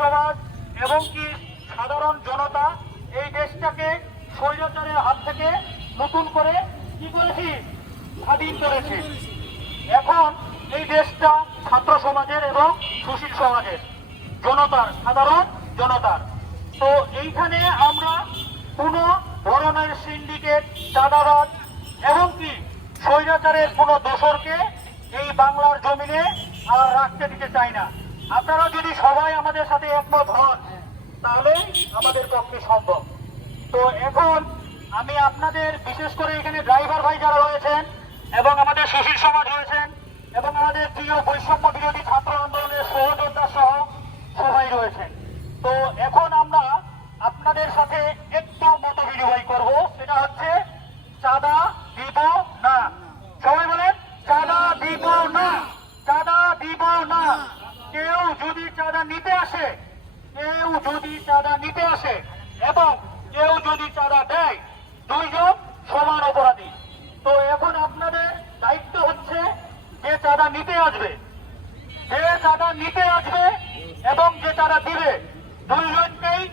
সমাজ এবং কি সাধারণ জনতা এই দেশটাকে স্বৈরাচারের হাত থেকে নতুন করে কি করেছি স্বাধীন করেছে। এখন এই দেশটা ছাত্র সমাজের এবং সুশীল সমাজের, জনতার, সাধারণ জনতার। তো এইখানে আমরা কোনো ধরনের সিন্ডিকেট চাঁদাবাদ এমনকি স্বৈরাচারের কোনো দোসরকে এই বাংলার জমিনে আর রাখতে দিতে চাই না। আপনারা যদি সবাই আমাদের সাথে একমত হন, তাহলে আমাদের পক্ষে সম্ভব। তো এখন আমি আপনাদের, বিশেষ করে এখানে ড্রাইভার ভাই যারা রয়েছেন, এবং আমাদের সুশীল সমাজ রয়েছেন, এবং আমাদের প্রিয় বৈষম্য বিরোধী ছাত্র আন্দোলনের সহযোদ্ধা সহ সবাই রয়েছেন। তো এখন আমরা আপনাদের সাথে একটু মত বিনিময় করব সেটা হচ্ছে চাঁদা দিব না সবাই বলেন চাঁদা দিব না চাঁদা দিব না কেউ যদি চাঁদা নিতে আসে, কেউ যদি চাঁদা নিতে আসে এবং কেউ যদি চাঁদা দেয়, দুইজন সমান অপরাধী। তো এখন আপনাদের দায়িত্ব হচ্ছে যে চাঁদা নিতে আসবে। যে চাঁদা নিতে আসবে এবং যে চাঁদা দিবে, দুইজনকেই